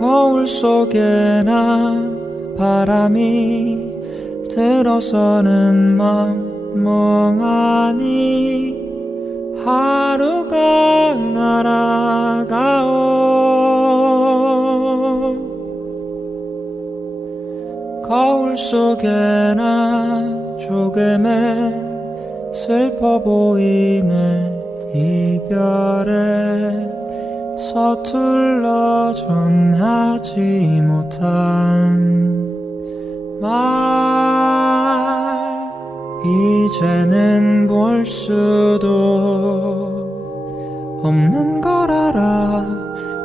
거울 속에 나 바람이 들어서는 맘 멍하니 하루가 날아가오. 거울 속에 나 조금은 슬퍼 보이네. 이별에 서툴러 전하지 못한 말 이제는 볼 수도 없는 걸 알아.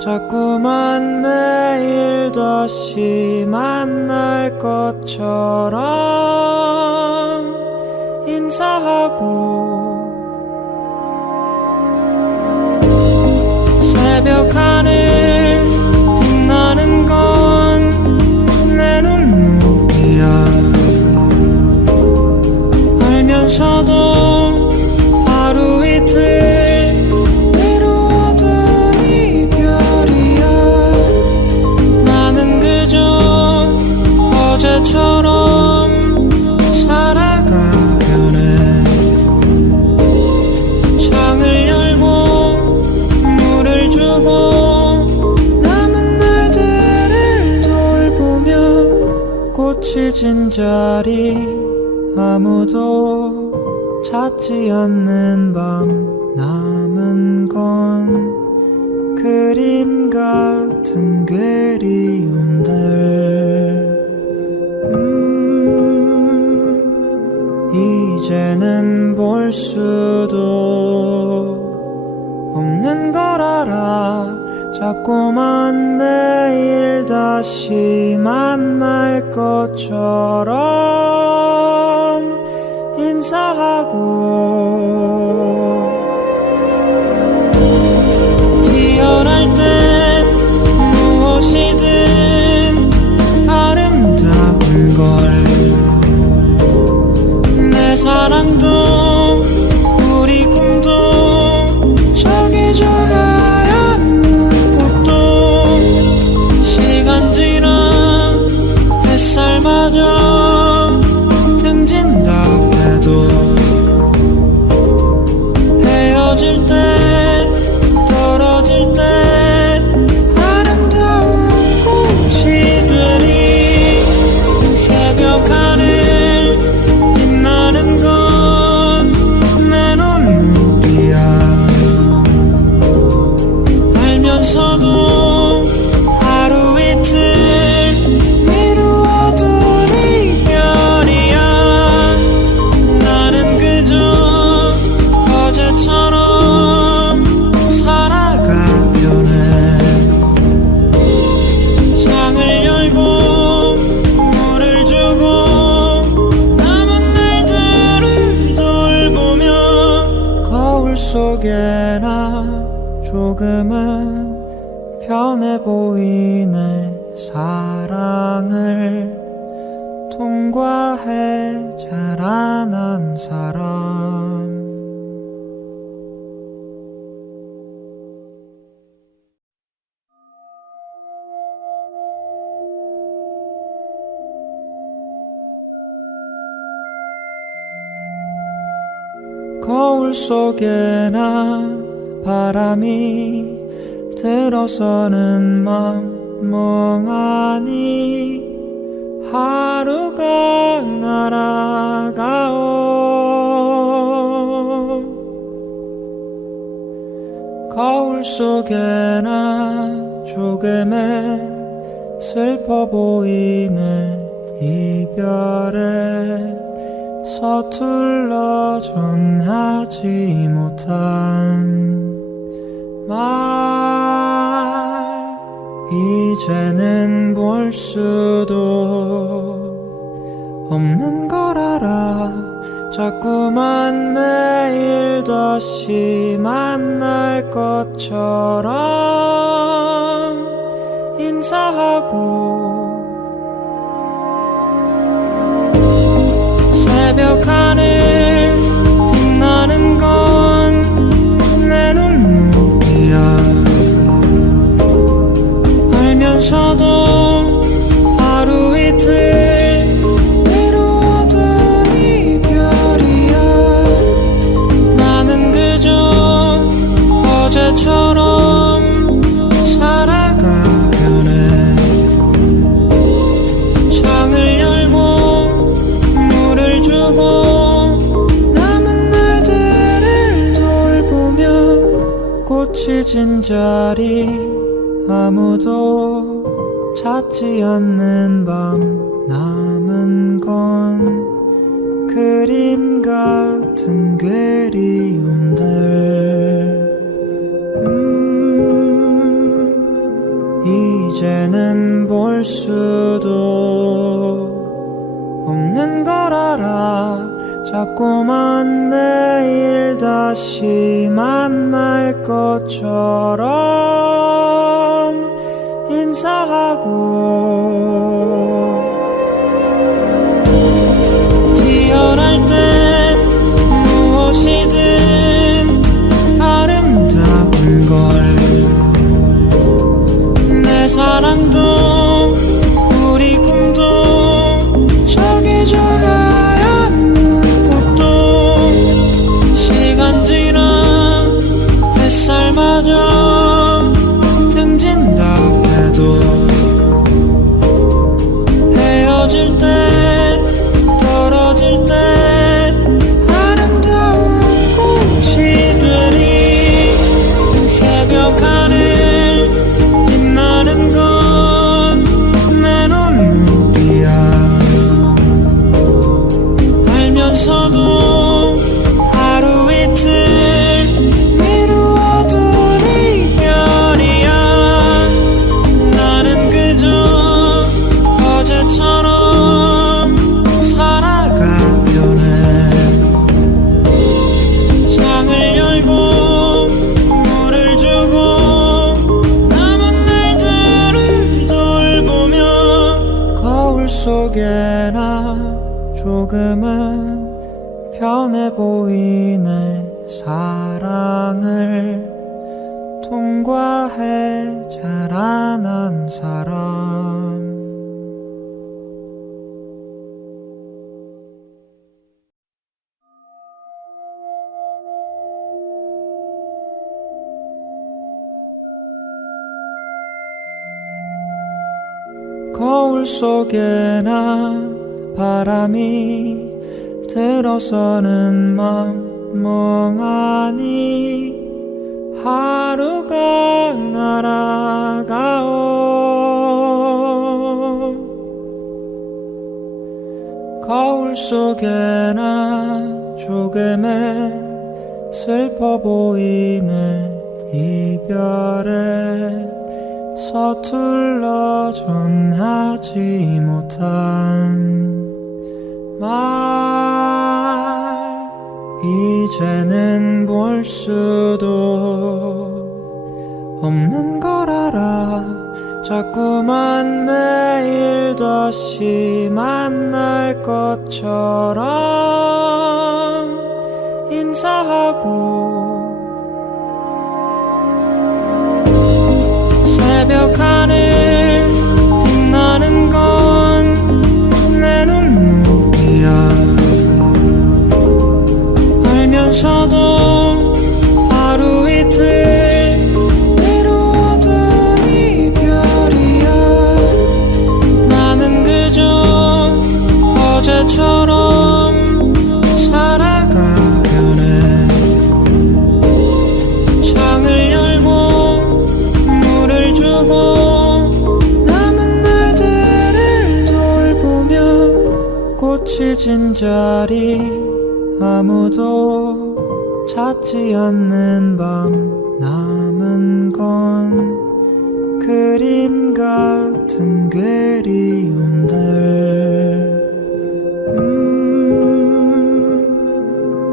자꾸만 내일 다시 만날 것처럼 인사하고 새벽 하늘 빛나는 건 내 눈물이야. 알면서도 하루 이틀 미루어둔 이별이야. 나는 그저 어제처럼 살아가려네. 창을 열고 물을 주고 남은 날들을 돌보며 꽃이 진 자리 아무도 찾지 않는 밤 남은 건 그림 같은 그리움들. 이제는 볼 수도 없는 걸 알아. 자꾸만 내일 다시 만날 것처럼 인사하고 피어날 땐 무엇이든 아름다운 걸. 내 사랑도 우리 꿈도 저기 저 하얀 눈꽃도 시간 지나 햇살마저 등진다 해도 헤어질 때 떨어질 때 아름다운 꽃이 되리. 새벽 하늘 빛나는 건 내 눈물이야. 알면서도 하루 이틀 미루어둔 이별이야. 나는 그저 어제처럼 살아가려네. 창을 열고 물을 주고 남은 날들을 돌보며 거울 속에 나 조금은 편해 보이네. 사랑을 통과해 자라난 사람. 거울 속에 나 바람이 들어서는 맘 멍하니 하루가 날아가오. 거울 속에 나 조금은 슬퍼 보이네. 이별에 서툴러 전하지 못한 말 이제는 볼 수도 없는 걸 알아. 자꾸만 내일 다시 만날 것처럼 인사하고 새벽 하늘 빛나는 건 내 눈물이야. 알면서 꽃이 진 자리 아무도 찾지 않는 밤 남은 건 그림 같은 그리움들 이제는 볼 수도 없는 걸 알아 자꾸만 내일 다시 만날 것처럼 인사하고 피어날 땐 무엇이든 아름다운 걸 내 사랑도 우리 꿈도 저기 저 하얀 눈꽃도 시간 지나 햇살마저 등진다 해도 헤어질 때 떨어질 때 아름다운 꽃이 되리 새벽 하늘 빛나는 건 내 눈물이야 알면서도 하루 이틀 미루어둔 이별이야 나는 그저 어제처럼 살아가려네 창을 열고 물을 주고 남은 날들을 돌보며 거울 속에나 조금은 편해 보이네 사랑을 통과해 자라난 사람 거울 속에나 바람이 들어서는 맘 멍하니 하루가 날아가오 거울 속에나 조금은 슬퍼 보이는 이별에 서툴러 전하지 못한 말 이제는 볼 수도 없는 걸 알아 자꾸만 내일 다시 만날 것처럼 인사하고 새벽 하늘 빛나는 건 내 눈물이야 알면서도 하루 이틀 미루어둔 이별이야 나는 그저 어제처럼 살아가려네 창을 열고 물을 주고 남은 날들을 돌보며 꽃이 진 자리 아무도 찾지 않는 밤 남은 건 그림 같은 그리움들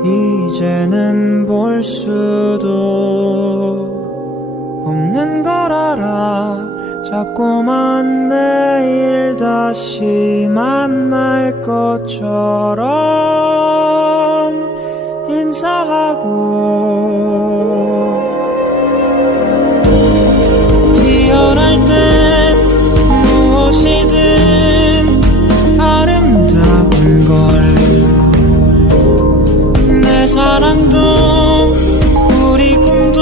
이제는 볼 수도 없는 걸 알아 자꾸만 내일 다시 만날 것처럼 인사하고 피어날 땐 무엇이든 아름다운 걸 내 사랑도 우리 꿈도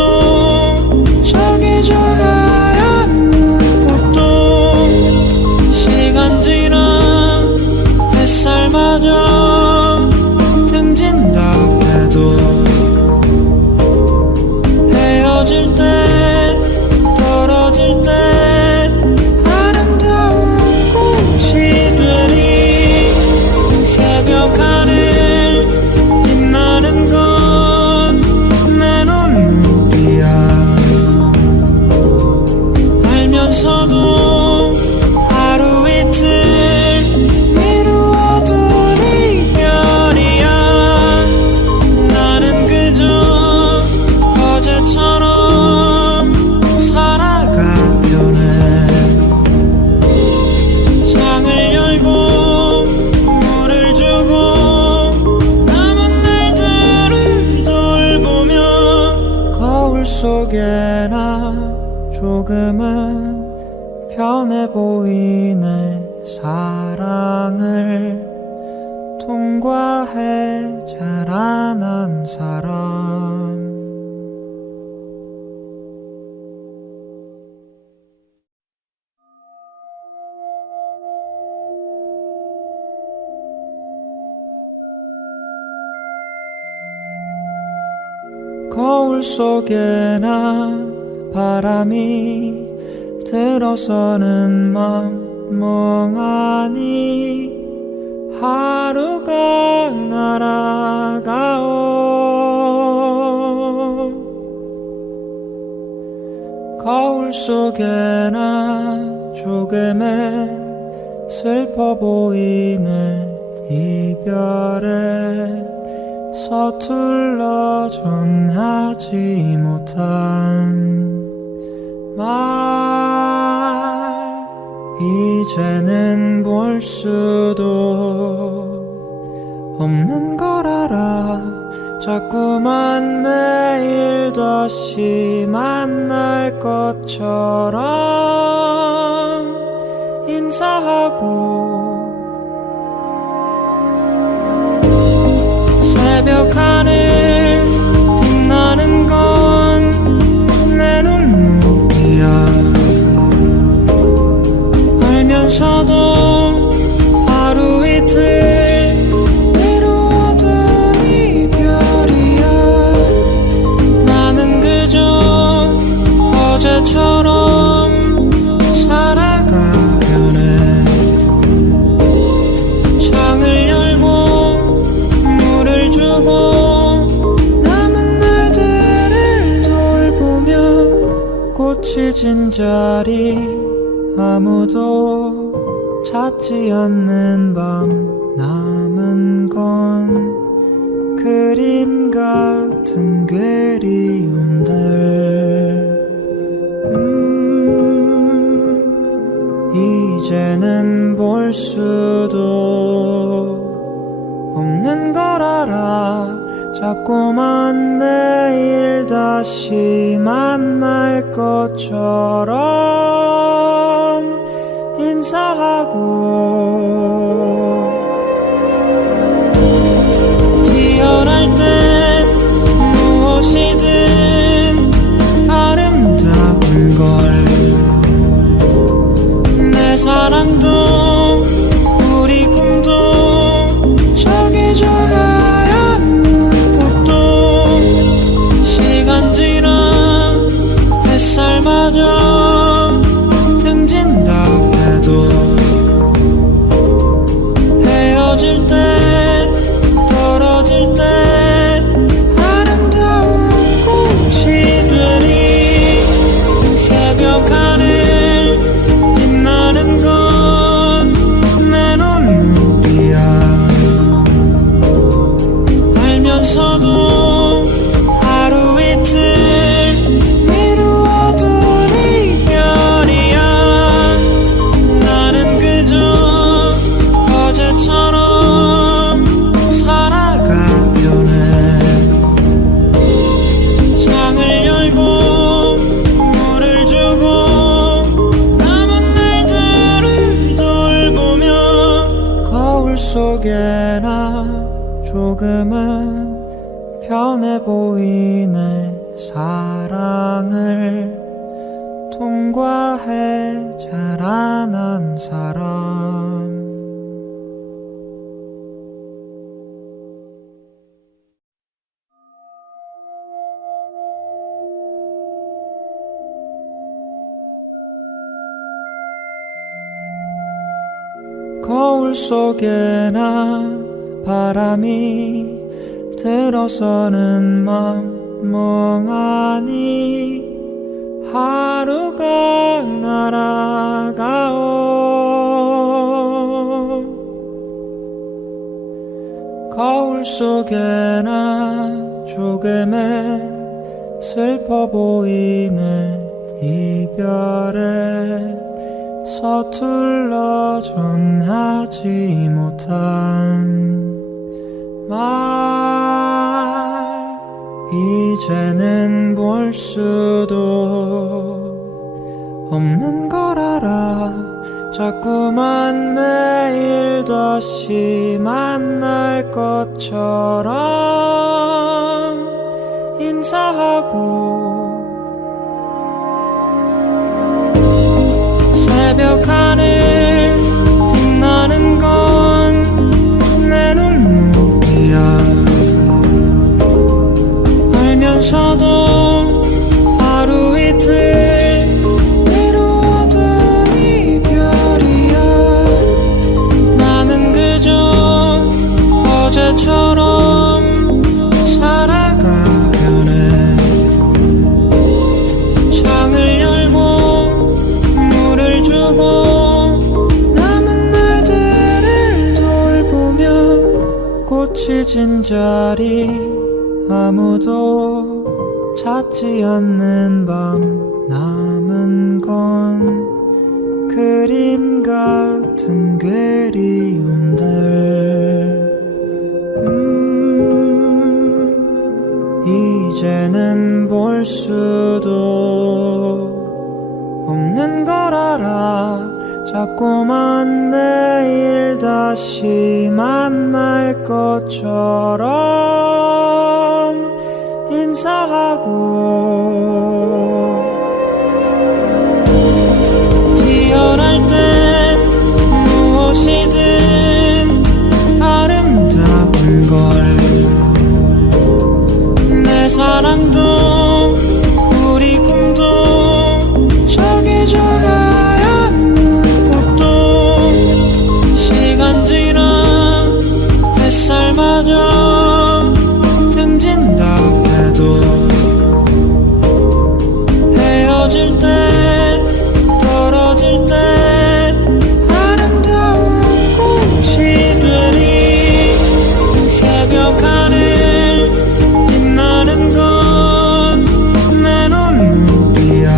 저기 저 하얀 눈꽃도 시간 지나 햇살마저 등진다 해도 헤어질 때 하늘 빛나는 건 내 눈물이야. 알면서도 하루 이틀 미루어둔 이별이야. 나는 그저 어제처럼 살아가려네. 창을 열고 물을 주고 남은 날들을 돌보며 거울 속에나 조금은 편해 보이네. 사랑을 통과해 자라난 사람. 거울 속에나 바람이 들어서는 맘 멍하니 하루가 날아가오. 거울 속에나 조금은 슬퍼 보이네. 이별에 서툴러 전하지 못한 말 이제는 볼 수도 없는 걸 알아. 자꾸만 매일 다시 만날 것처럼 인사하고 새벽 하늘 빛나는 건 내 눈물이야. 알면서도 하루 이틀 미루어둔 이별이야. 나는 그저 어제처럼 살아가려네. 창을 열고 물을 주고 남은 날들을 돌보며 꽃이 진 자리 아무도 찾지 않는 밤. 남은 건 그림 같은 그리움들. 이제는 볼 수도 없는 걸 알아. 자꾸만 내일 다시 만날 것처럼 인사하고 피어날 땐 무엇이든 아름다운 걸. 내 사랑도 우리 꿈도 저기 저 하얀 눈꽃도 시간 지나 햇살마저 등진다 해도 헤어질 때 떨어질 때 아름다운 꽃이 되리. 새벽 하늘 빛나는 건 내 눈물이야. 알면서도 하루 이틀 미루어둔 이별이야. 나는 그저 어제처럼 살아가려네. 창을 열고 물을 주고 남은 날들을 돌보며 거울 속에나 조금은 편해 보이네. 사랑을 통과해 자라난 사람. 거울 속에나 바람이 들어서는 맘 멍하니 하루가 날아가오. 거울 속에나 조금은 슬퍼 보이네 이별에 서툴러 전하지 못한 말 이제는 볼 수도 없는 걸 알아. 자꾸만 매일 다시 만날 것처럼 인사하고 새벽 하늘 빛나는 건 내 눈물이야. 알면서도 하루 이틀 미루어둔 이별이야. 나는 그저 어제처럼 살아가려네. 창을 열고 물을 주고 남은 날들을 돌보며 꽃이 진 자리 아무도 찾지 않는 밤 남은 건 그림 같은 그리움들. 이제는 볼 수도 없는 걸 알아. 자꾸만 내일 다시 만날 것처럼 인사하고 피어날 땐 무엇이든 아름다운 걸. 내 사랑도 우리 꿈도 저기 저 하얀 눈곱도 시간 지나 햇살마저 등진다 해도 헤어질 때 떨어질 때 아름다운 꽃이 되리. 새벽 하늘 빛나는 건 내 눈물이야.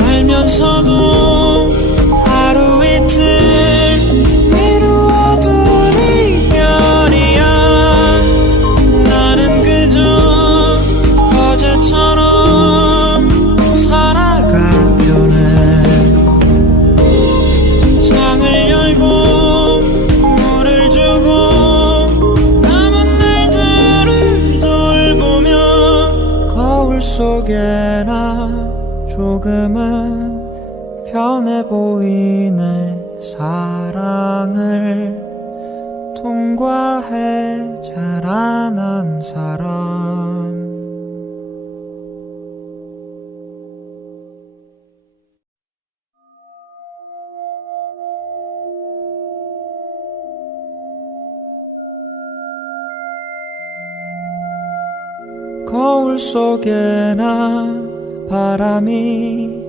알면서도 하루 이틀 미루어둔 이별이야. 나는 그저 어제처럼 살아가려네. 창을 열고 물을 주고 남은 날들을 돌보며 거울 속에나 조금은 편해 보이네. 사랑을 통과해 자라난 사람. 거울 속에나 바람이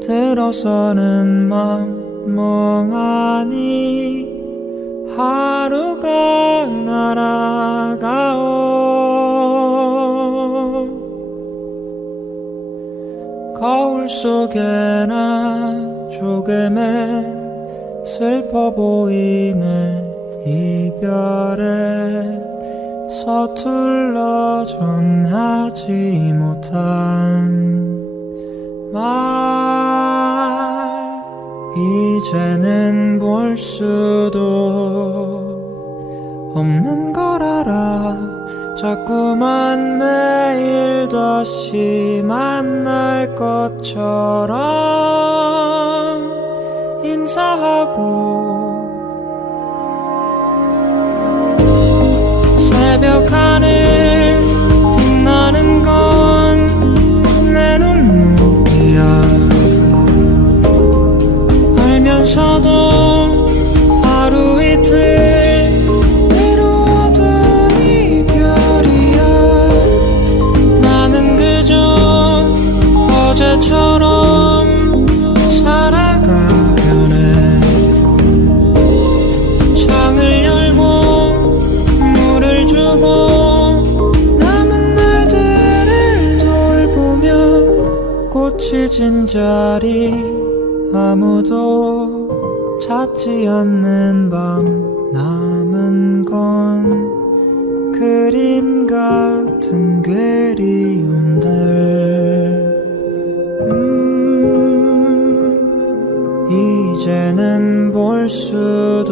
들어서는 맘 멍하니 하루가 날아가오. 거울 속에나 조금은 슬퍼 보이네 이별에 서툴러 전하지 못한 말 이제는 볼 수도 없는 걸 알아. 자꾸만 매일 다시 만날 것처럼 인사하고 새벽 하늘 빛나는 건 내 눈물이야. 알면서도 하루 이틀 꽂혀진 자리 아무도 찾지 않는 밤 남은 건 그림 같은 그리움들 이제는 볼 수도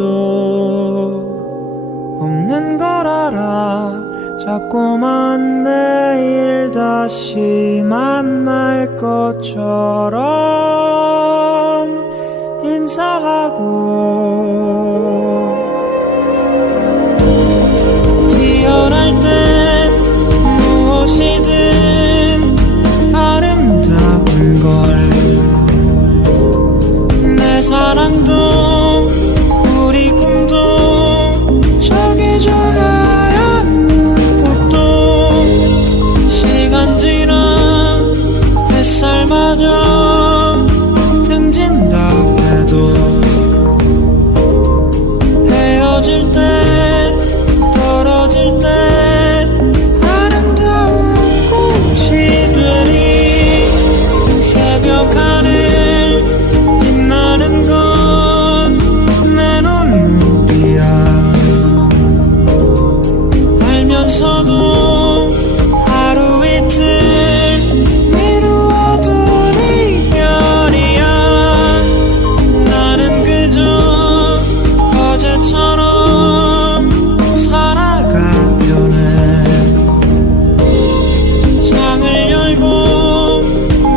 없는 걸 알아. 자꾸만 내일 다시 만날 것처럼 인사하고 피어날 땐 무엇이든 아름다운 걸 내 사랑도 우리 꿈도 저기 저 하얀 눈꽃도 시간 지나 햇살마저 등진다 해도 헤어질 때 떨어질 때 아름다운 꽃이 되리. 새벽 하늘 빛나는 건 내 눈물이야. 알면서도 하루 이틀 미루어둔 이별이야. 나는 그저 어제처럼 살아가려네. 창을 열고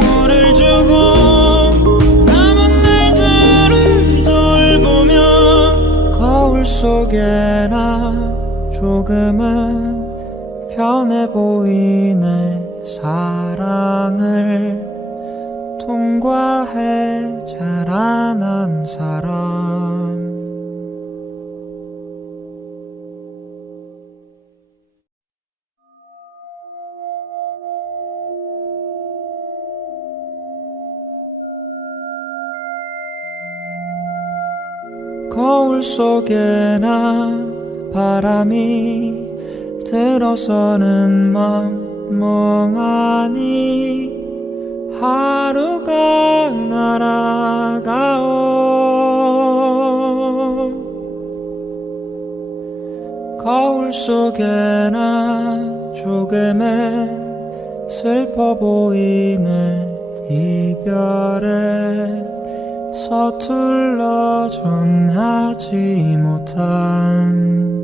물을 주고 남은 날들을 돌보며 거울 속에나 조금은 편해 보이네. 사랑을 통과해 자라난 사람. 거울 속에나 바람이 들어서는 맘 멍하니 하루가 날아가오. 거울 속에나 조금은 슬퍼 보이네. 이별에 서툴러 전하지 못한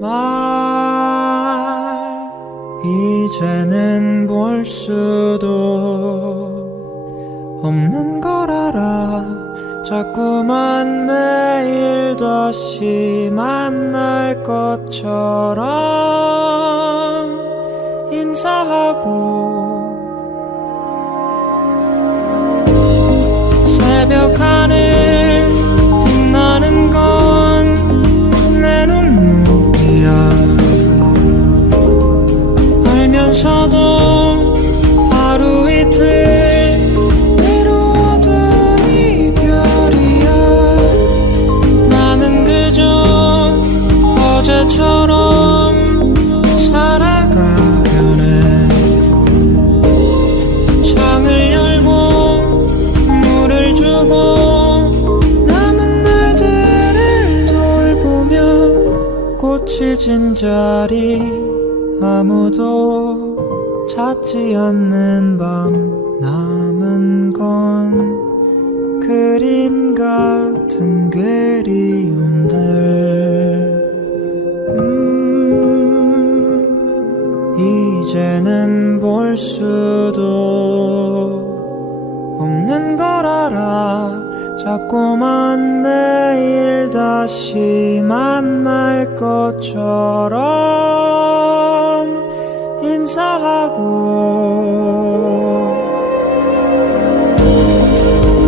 말 이제는 볼 수도 없는 걸 알아. 자꾸만 내일 다시 만날 것처럼 인사하고 새벽 하늘 빛나는 건 내 눈물이야. 알면서도 하루 이틀 미루어둔 이별이야. 나는 그저 어제처럼 살아가려네. 창을 열고 물을 주고 남은 날들을 돌보며 꽃이 진 자리 아무도 찾지 않는 밤 남은 건 그림 같은 그리움들 이제는 볼 수도 없는 걸 알아. 자꾸만 내일 다시 만날 것처럼 인사하고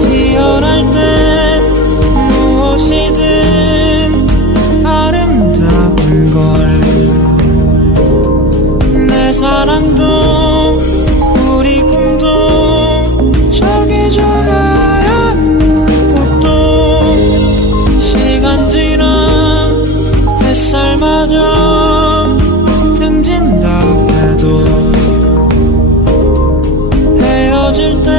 피어날 땐 무엇이든 아름다운 걸 내 사랑도 우리 꿈도 저기 저 하얀 눈꽃도 시간 지나 햇살마저 등진다 해도 헤어질 때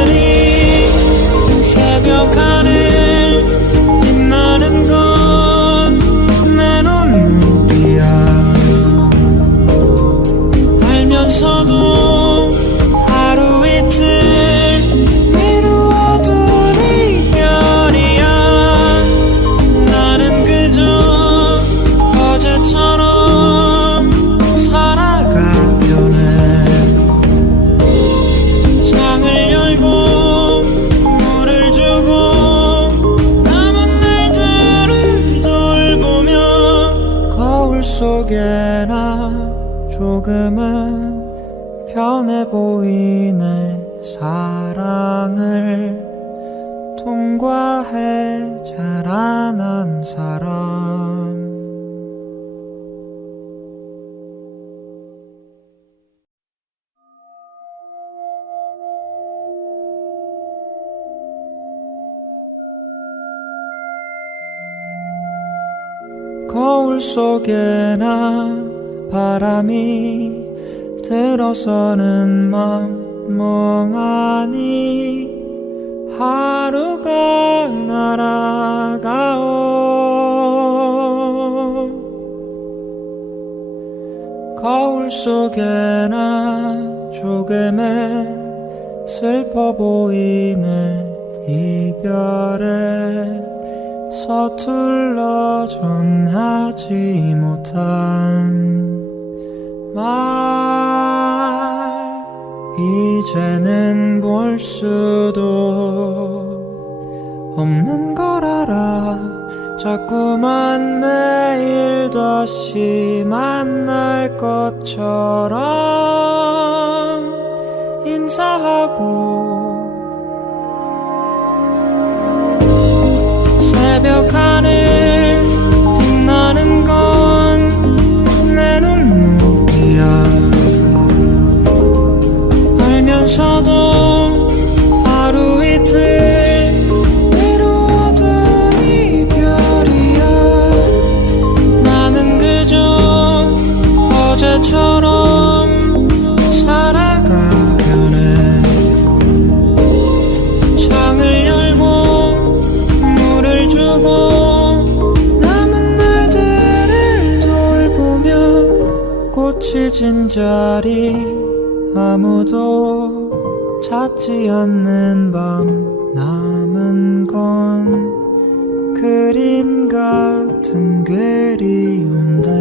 꽃이들이 새벽 하늘 빛나는 건 내 눈물이야. 알면서도 하루 이틀 미루어둔 이별이야. 나는 그저 어제처럼 살아가려네. 창을 열고 물을 주고 남은 날들을 돌보며 거울 속에나 조금은 편해 보이네. 사랑을 통과해 자라난 사람. 거울 속에나 바람이 들어서는 맘 멍하니 하루가 날아가오. 거울 속에나 조금은 슬퍼 보이네. 이별에 서툴러 전하지 못한 말 이제는 볼 수도 없는 걸 알아. 자꾸만 매일 다시 만날 것처럼 인사하고 새벽 하늘 빛나는 건 내 눈물이야. 알면서도 하루 이틀 미루어둔 이별이야. 나는 그저 어제처럼 살아가려네. 창을 열고 물을 주고 남은 날들을 돌보며 꽃이 진 자리 아무도 찾지 않는 밤 남은 건 그림 같은 그리움들.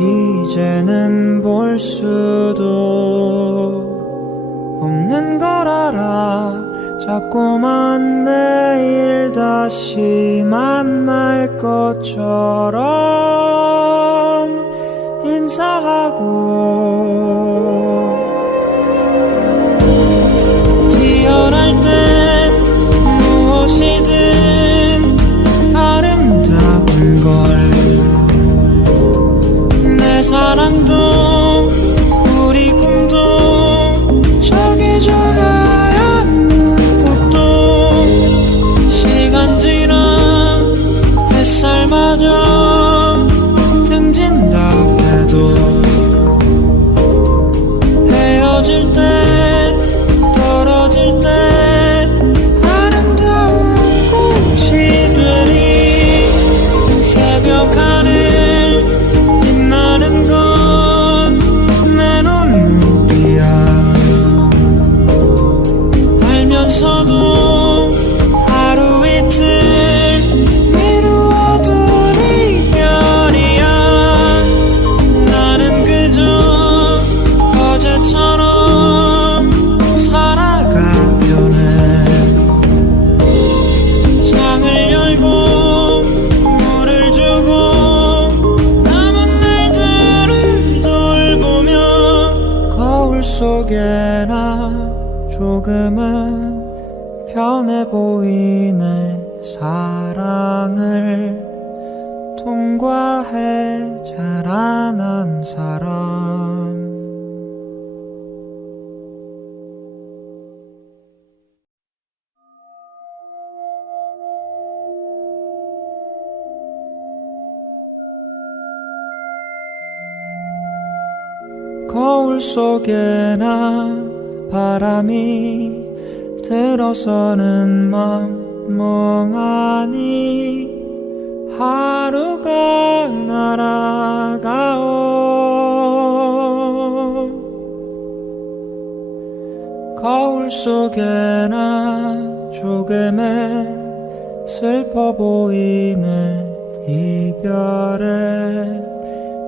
이제는 볼 수도 없는 걸 알아. 자꾸만 내일 다시 만날 것처럼 인사하고 피어날 땐 무엇이든 아름다운 걸. 내 사랑도 우리 꿈도 저기 저 하얀 눈꽃도 시간 지나 햇살마저 등진다 해도 헤어질 때 떨어질 때 아름다운 꽃이 되리. 새벽 하늘 빛나는 건 내 눈물이야. 알면서도 하루 이틀 미루어둔 이별이야. 나는 그저 어제처럼 살아가려네. 창을 열고 물을 주고 남은 날들을 돌보며 거울 속에나 조금은 편해 보이네. 사랑을 통과해 자라난 사람. 거울 속에나 바람이 들어서는 맘 멍하니 하루가 날아가오. 거울 속에나 조금은 슬퍼 보이네. 이별에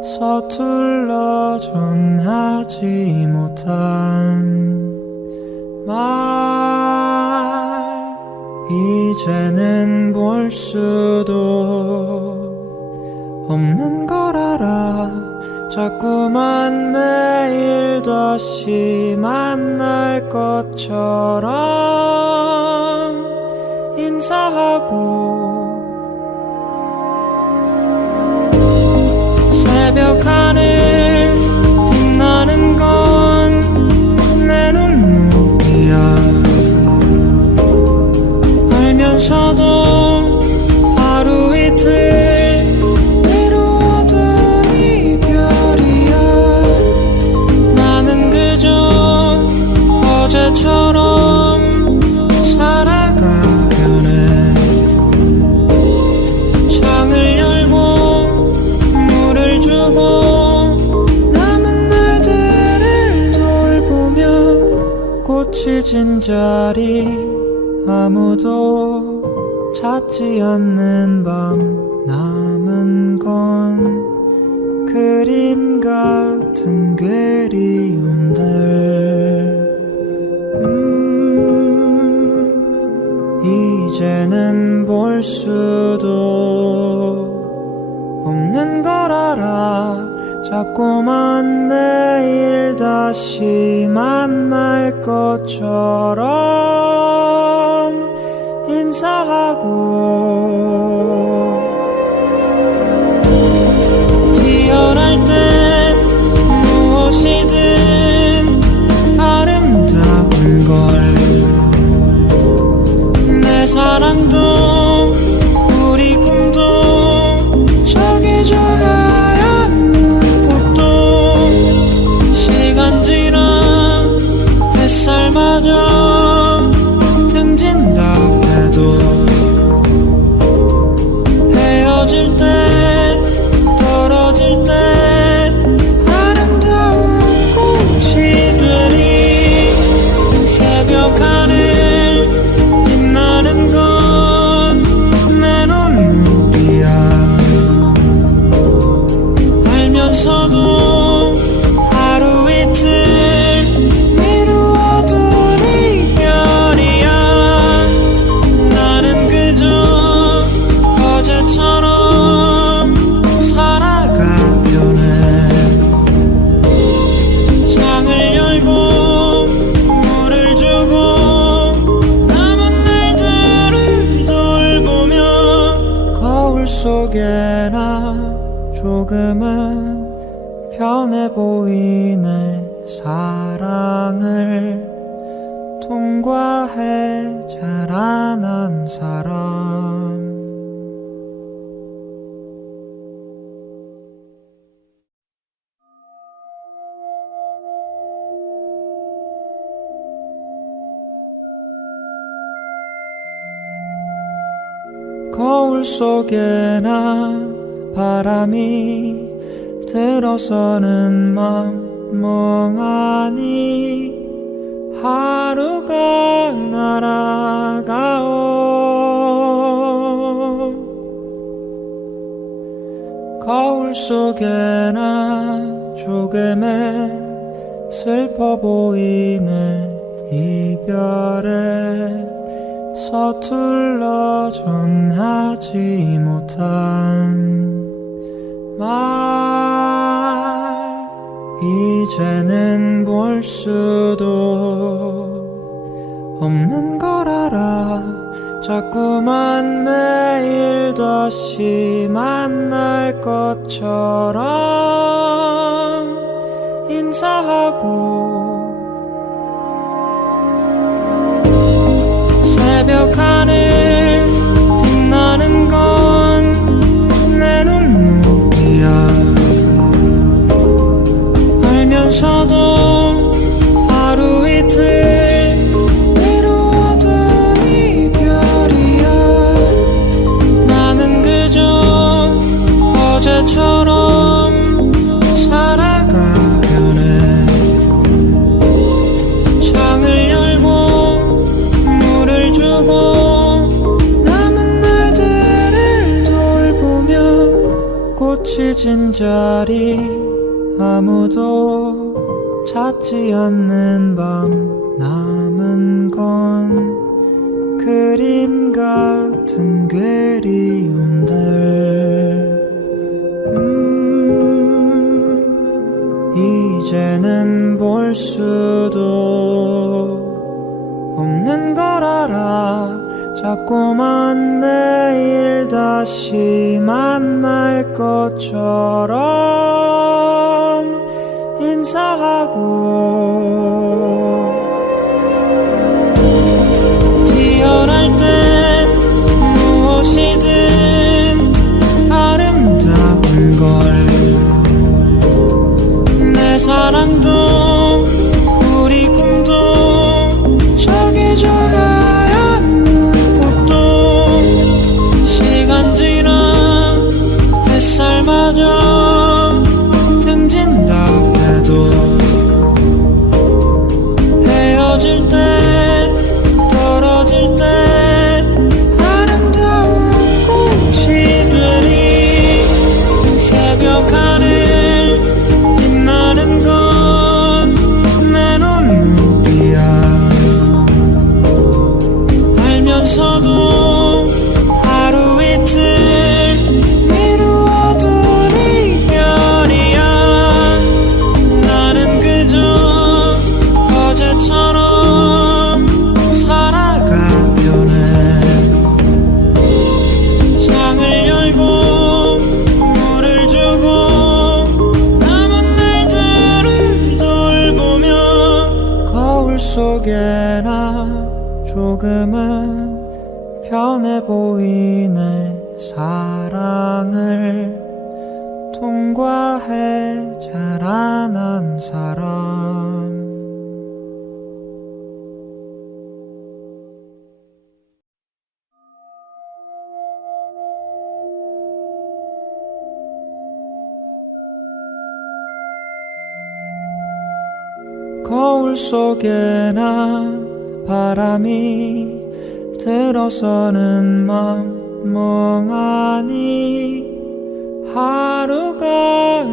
서툴러 전하지 못한 말 이제는 볼 수도 없는 걸 알아. 자꾸만 매일 다시 만날 것처럼 인사하고 새벽 하늘 빛나는 건 내 눈물이야. 알면서도 하루 이틀 미루어둔 이별이야. 나는 그저 어제처럼 살아가려네. 창을 열고 물을 주고 남은 날들을 돌보며 꽃이 진 자리 아무도 찾지 않는 밤 남은 건 그림 같은 그리움들. 이제는 볼 수도 없는 걸 알아. 자꾸만 내일 다시 만날 것처럼 인사하고 피어날 땐 무엇이든 아름다운 걸. 내 사랑도 우리 꿈도 저기 저 하얀 눈꽃도 시간 지나 햇살마저 등진다 해도 헤어질 때 떨어질 때 아름다운 꽃이 되리. 새벽 하늘 빛나는 건 내 눈물이야. 알면서도 하루 이틀 미루어둔 이별이야. 나는 그저 어제처럼 살아가려네. 창을 열고 물을 주고 남은 날들을 돌보며 거울 속에나 조금은 편해 보이네. 사랑을 통과해 자라난 사람. 거울 속에나 바람이 들어서는 맘 멍하니 하루가 날아가오. 거울 속에나 조금은 슬퍼 보이네. 이별에 서툴러 전하지 못한 말 이제는 볼 수도 없는 걸 알아. 자꾸만 매일 다시 만날 것처럼 인사하고 새벽 하늘 빛나는 건 내 눈물이야. 알면서도 진 자리 아무도 찾지 않는 밤 남은 건 그림 같은 그리움들 이제는 볼 수도 없는 걸 알아 자꾸만 내일 다시 만날 것처럼 인사하고 피어날 땐 무엇이든 아름다운 걸 내 사랑도 우리 꿈도 저기 저 하얀 눈꽃도 시간 지나 햇살마저 등진다 해도 헤어질 때 떨어질 때 아름다운 꽃이 되리 새벽 하늘 빛나는 건 내 눈물이야 알면서도 하루 이틀 미루어둔 이별이야 나는 그저 어제처럼 살아가려네 창을 열고 물을 주고 남은 날들을 돌보며 거울 속에나 조금은 편해 보이네 사랑을 통과해 자라난 사람 거울 속에나 바람이 들어서는 맘 멍하니 하루가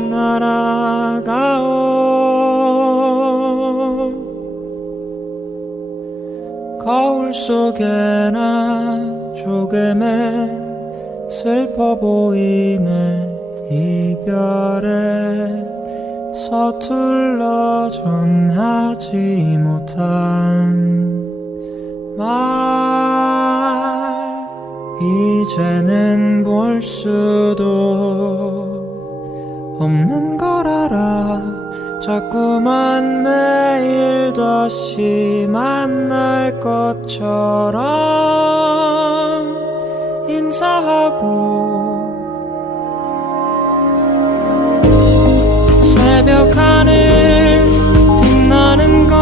날아가오 거울 속에나 조금은 슬퍼 보이네 이별에 서툴러 전하지 못한 말 이제는 볼 수도 없는 걸 알아 자꾸만 내일 다시 만날 것처럼 인사하고 새벽 하늘 빛나는 건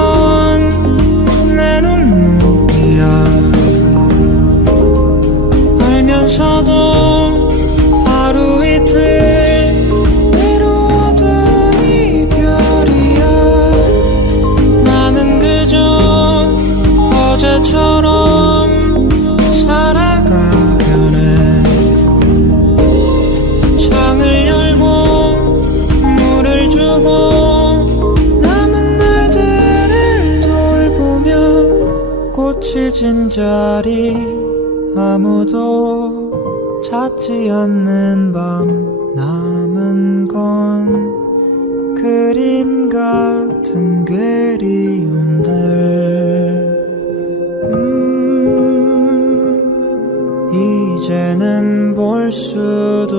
내 눈물이야 알면서도 하루 이틀 미루어둔 이별이야 나는 그저 어제처럼 살아가려네 창을 열고 물을 주고 남은 날들을 돌보며 꽃이 진 자리 아무도 찾지 않는 밤 남은 건 그림 같은 그리움들 이제는 볼 수도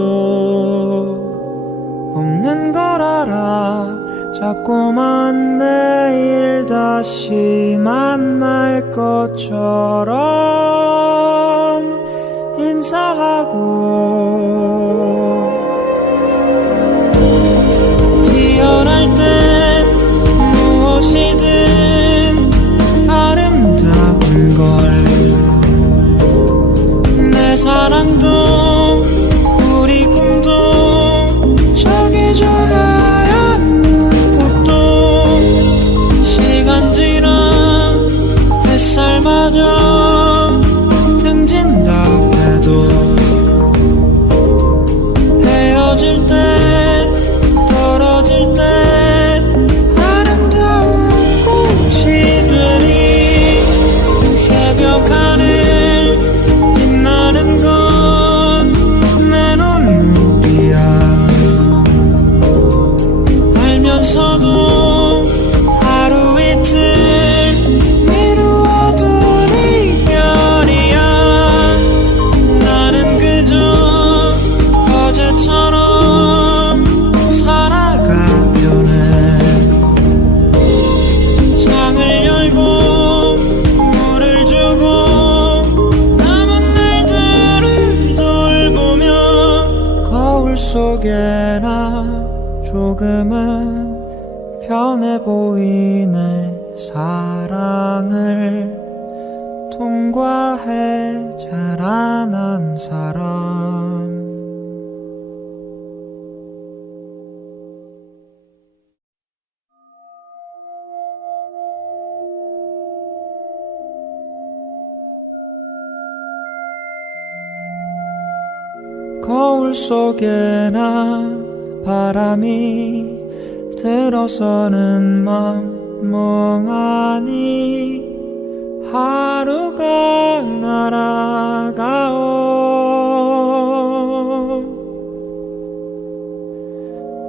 없는 걸 알아 자꾸만 내일 다시 만날 것처럼 인사하고 피어날 땐 무엇이든 아름다운 걸 내 사랑도 우리 꿈도 저기 저 하얀 눈꽃도 시간 지나 햇살마저 등진다 해도 속에나 조금은 편해 보이네. 사랑을 통과해 자라난 사람. 거울 속에나 바람이 들어서는 맘 멍하니 하루가 날아가오.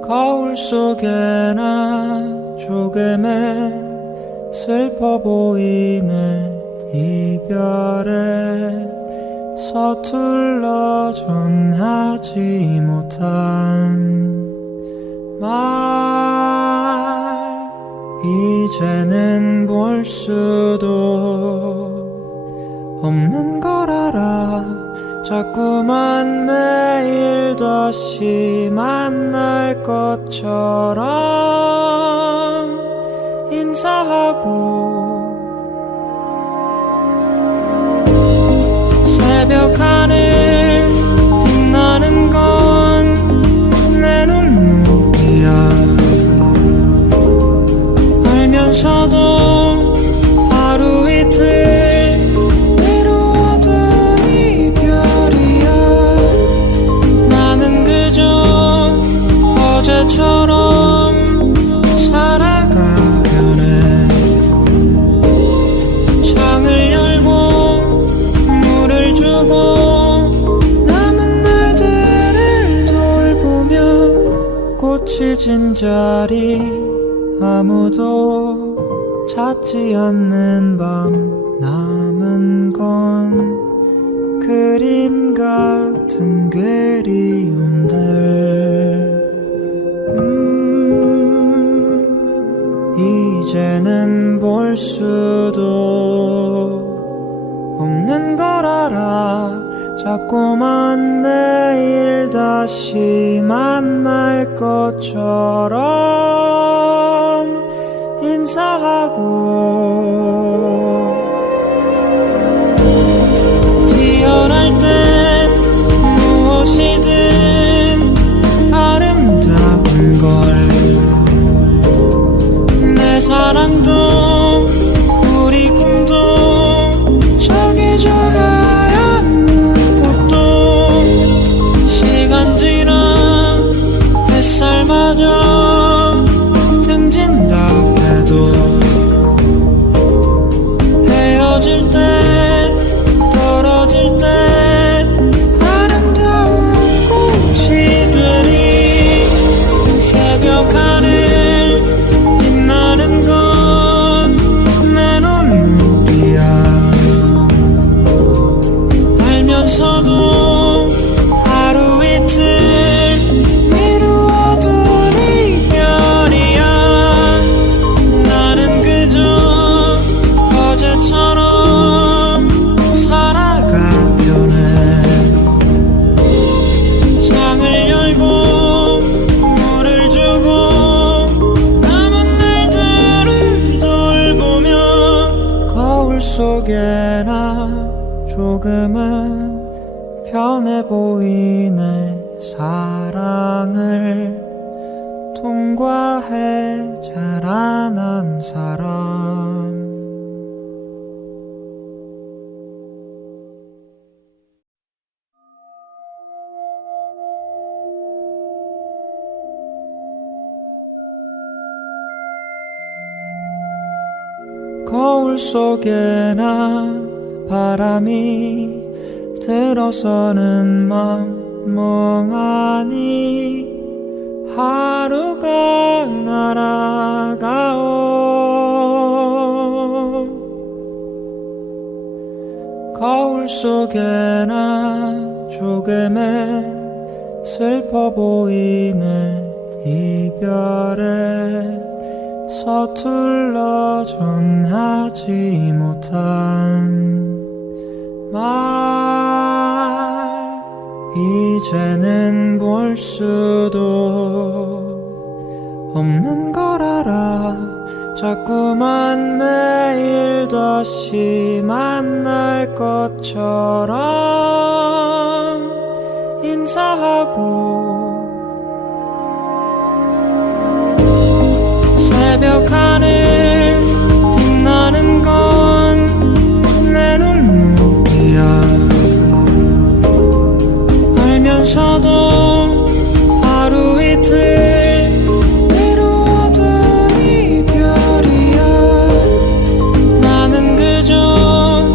거울 속에나 조금은 슬퍼 보이네. 이별에 서툴러 전하지 못한 말 이제는 볼 수도 없는 걸 알아. 자꾸만 매일 다시 만날 것처럼 인사하고 새벽 하늘 빛나는 건 내 눈물이야. 알면서도 하루 이틀 미루어둔 이별이야. 나는 그저 어제처럼 살아가려네. 창을 열고 물을 주고 남은 날들을 돌보며 꽃이 진 자리 아무도 찾지 않는 밤 남은 건 그림 같은 그리움들. 이제는 볼 수도 없는 걸 알아. 자꾸만 내일 다시 만날 것처럼 인사하고 피어날 땐 무엇이든 아름다운 걸. 내 사랑도 우리 꿈도 저기 저 하얀 눈꽃도 시간 지나 햇살마저 등진다 해도 헤어질 때 떨어질 때 아름다운 꽃이 되리. 새벽 하늘 빛나는 건 내 눈물이야. 알면서도 하루 이틀 미루어둔 이별이야. 나는 그저 어제처럼 살아가려네. 창을 열고 물을 주고 남은 날들을 돌보며 거울 속에나 조금은 편해 보이네. 사랑을 통과해 자라난 사람. 거울 속에나 바람이 들어서는 맘 멍하니 하루가 날아가오. 거울 속에나 조금은 슬퍼 보이네. 이별에 서툴러 전하지 못한 말 이제는 볼 수도 없는 걸 알아. 자꾸만 매일 다시 만날 것처럼 인사하고 새벽 하늘 빛나는 건 내 눈물이야. 알면서도 하루 이틀 미루어둔 이별이야. 나는 그저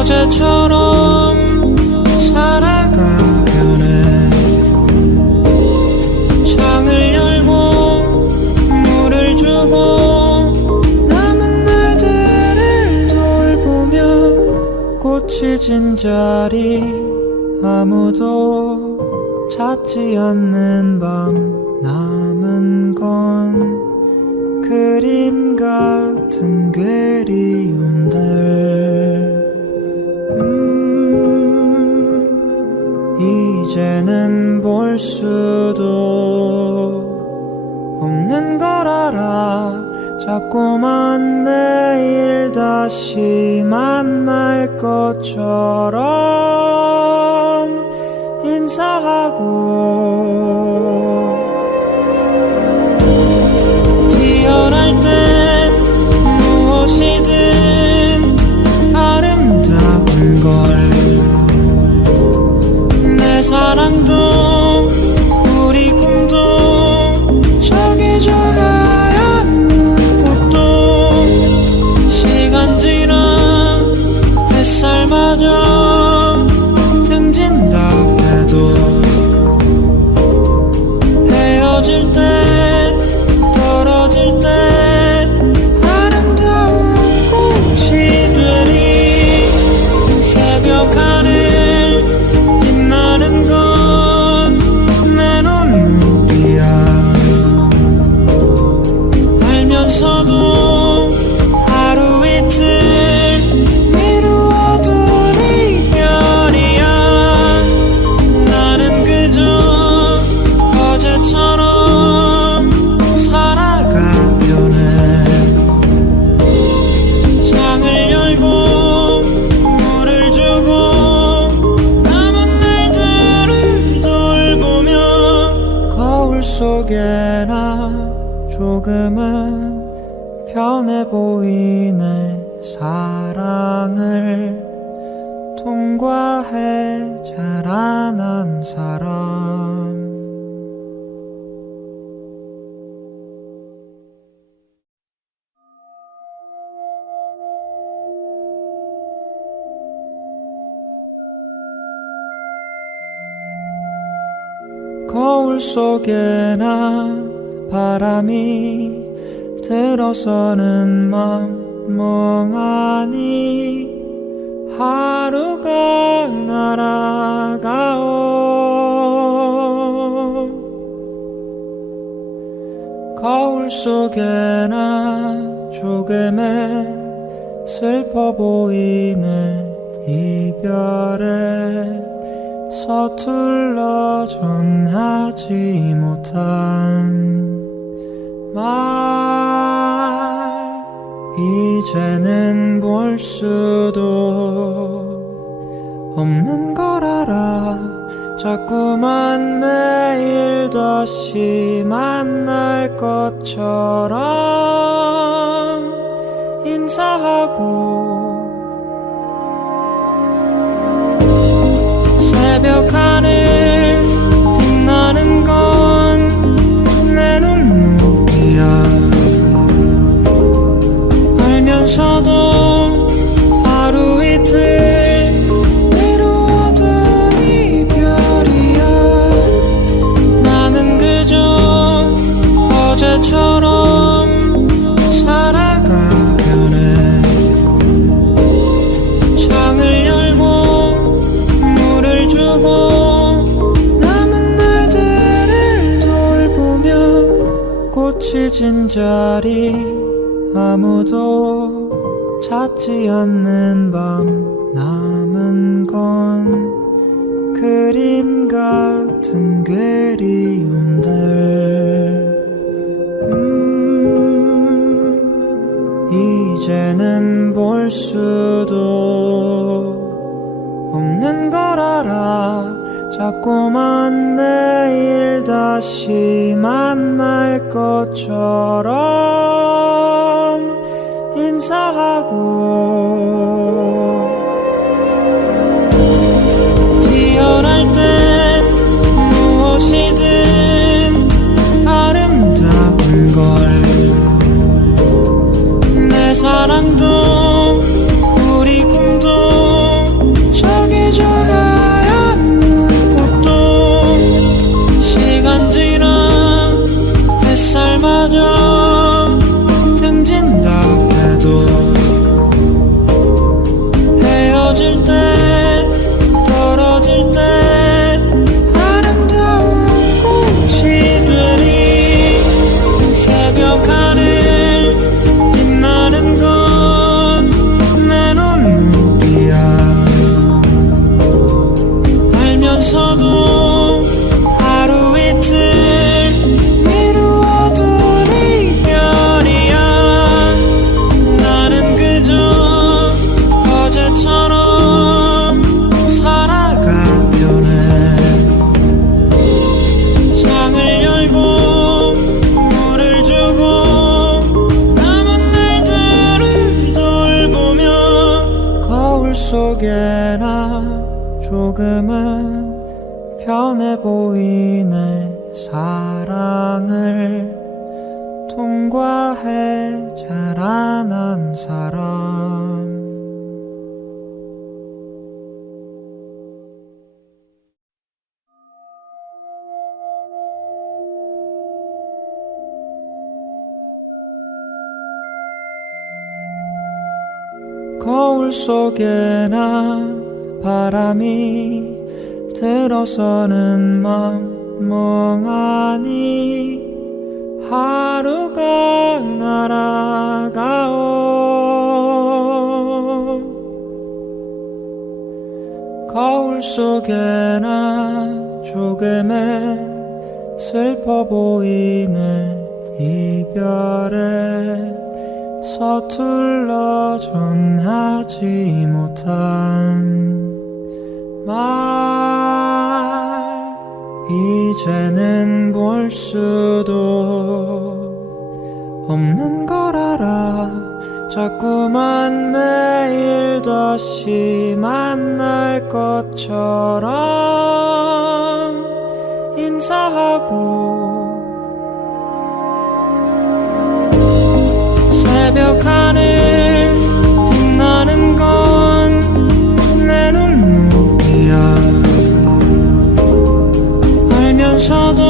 어제처럼 살아가려네. 창을 열고 물을 주고 남은 날들을 돌보며 꽃이 진 자리 아무도 찾지 않는 밤. 남은 건 그림 같은 그리움들. 이제는 볼 수도 없는 걸 알아. 자꾸만 내일 다시 만날 것처럼 인사하고 피어날 땐 무엇이든 아름다운 걸. 내 사랑도 우리 꿈도 저기 저 하얀 눈꽃도 시간 지나 햇살마저 등진다 해도 헤어질 때 떨어질 때 아름다운 꽃이 되리. 새벽 하늘 빛나는 건 내 눈물이야. 알면서도 하루 이틀 미루어둔 이별이야. 나는 그저 어제처럼 살아가려네. 창을 열고 물을 주고 남은 날들을 돌보며 거울 속에나 조금은 편해 보이네. 사랑을 통과해 자라난 사람. 거울 속에나 바람이 들어서는 맘 멍하니 하루가 날아가오. 거울 속에나 조금은 슬퍼 보이네. 이별에 서툴러 전하지 못한 말. 이제는 볼 수도 없는 걸 알아. 자꾸만 매일 다시 만날 것처럼 인사하고 새벽 하늘 빛나는 건 내 눈물이야. 알면서도 하루 이틀 미루어둔 이별이야. 나는 그저 어제처럼 살아가려네. 창을 열고 물을 주고 남은 날들을 돌보며 꽃이 진 자리 아무도 찾지 않는 밤. 남은 건 그림 같은 그리움들 이제는 볼 수도 없는 걸 알아. 자꾸만 내일 다시 만날 것처럼 인사하고 피어날 땐 무엇이든 아름다운 걸. 내 사랑도 우리 꿈도 저기 저 하얀 눈꽃도 시간 지나 햇살마저 등진다 해도 헤어질 때 떨어질 때 아름다운 꽃이 되리. 새벽 하늘 빛나는 건 내 눈물이야. 알면서도 하루 이틀 미루어둔 이별이야. 나는 그저 어제처럼 살아가려네. 창을 열고 물을 주고 남은 날들을 돌보며 거울 속에나 조금은 편해 보이네. 사랑을 통과해 자라난 사람. 거울 속에나 바람이 들어서는 맘 멍하니 하루가 날아가오. 거울 속에나 조금은 슬퍼 보이네. 이별에 서툴러 전하지 못한 말. 이제는 볼 수도 없는 걸 알아. 자꾸만 내일 다시 만날 것처럼 인사하고 새벽 하늘 빛나는 건 내 눈물이야. 알면서도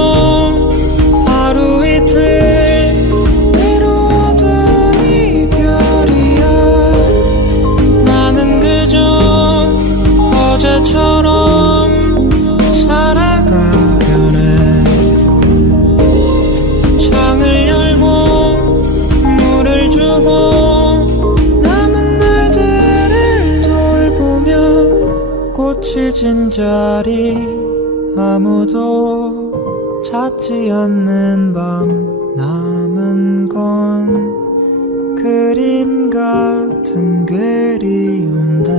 하루 이틀 미루어둔 이별이야. 나는 그저 어제처럼 살아가려네. 창을 열고 물을 주고 남은 날들을 돌보며 꽃이 진 자리 아무도 찾지 않는 밤. 남은 건 그림 같은 그리움들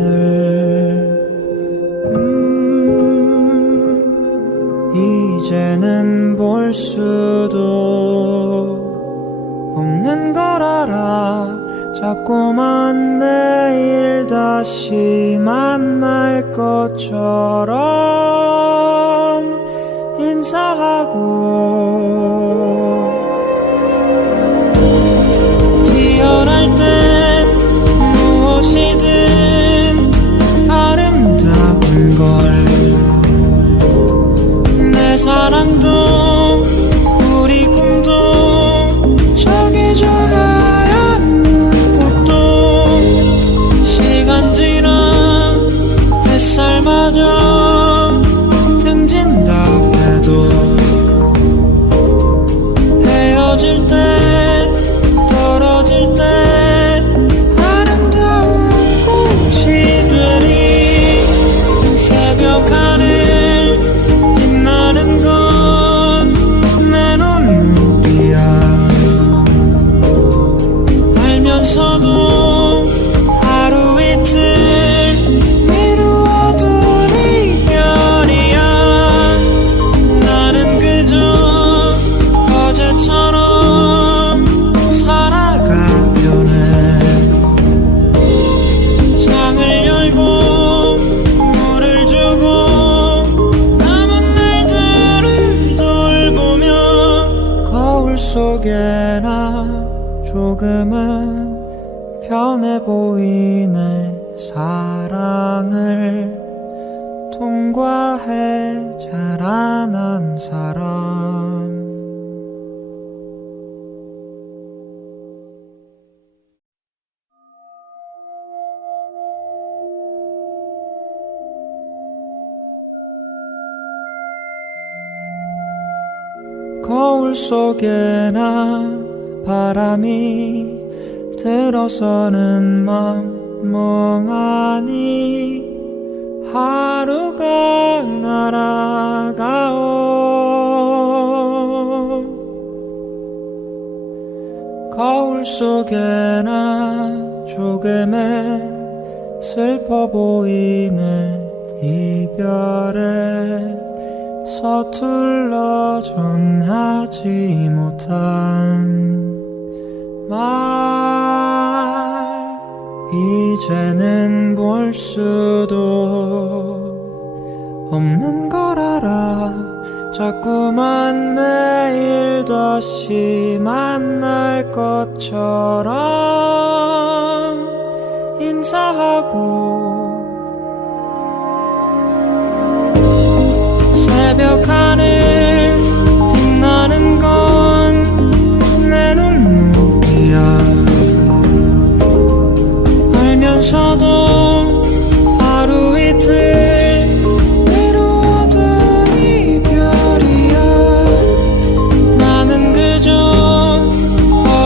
이제는 볼 수도 없는 걸 알아. 자꾸만 내일 다시 만날 것처럼 인사하고 피어날 땐 무엇이든 아름다운 걸. 내 사랑도 우리 꿈도 저기 저 하얀 눈꽃도 시간 지나 햇살마저 등진다 해도 헤어질 때 떨어질 때 편해 보이네. 사랑을 통과해 자라난 사람. 거울 속에나 바람이 들어서는 맘 멍하니 하루가 날아가오. 거울 속에나 조금은 슬퍼 보이네. 이별에 서툴러 전하지 못한 말, 이제는 볼 수도 없는 걸 알아. 자꾸만 내일 다시 만날 것처럼 인사하고 새벽 하늘 빛나는 건 내 눈물이야. 알면서도 하루 이틀 미루어둔 이별이야. 나는 그저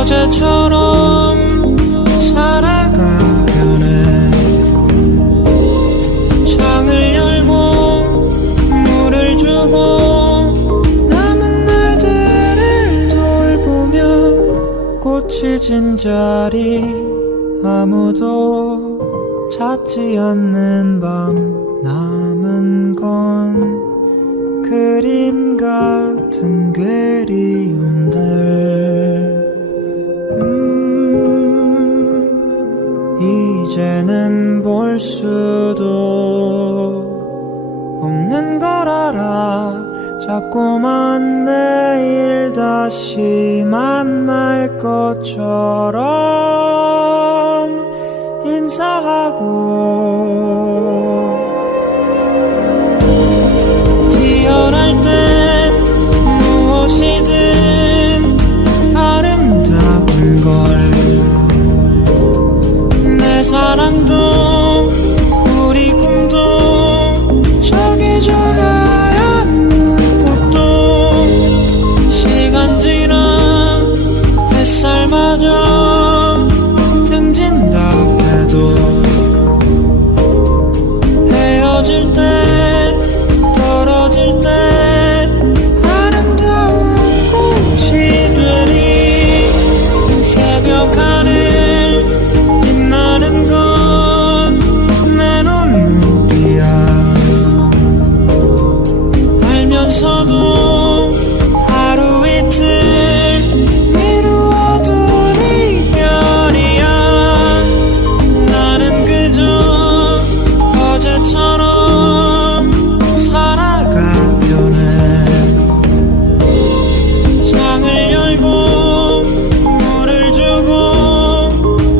어제처럼 살아가려네. 창을 열고 물을 주고 남은 날들을 돌보며 꽃이 진 자리 아무도 찾지 않는 밤, 남은 건 그림 같은 그리움들. 이제는 볼 수도 없는 걸 알아. 자꾸만 내일 다시 만날 것처럼 인사하고. 피어날 땐 무엇이든 아름다운 걸. 내 사랑도 우리 꿈도 저기 저 하얀 눈꽃도 시간 지나 햇살마저 등진다 해도 헤어질 때 떨어질 때 아름다운 꽃이 되리. 새벽 하늘 빛나는 건 내 눈물이야. 알면서도 하루 이틀 미루어둔 이별이야. 나는 그저 어제처럼 살아가려네. 창을 열고 물을 주고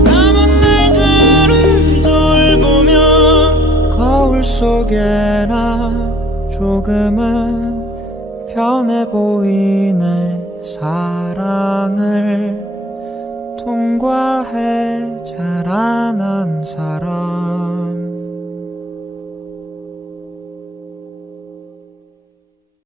남은 날들을 돌보며 거울 속에나 조금은 편해 보이네. 사랑을 통과해 자라난 사람.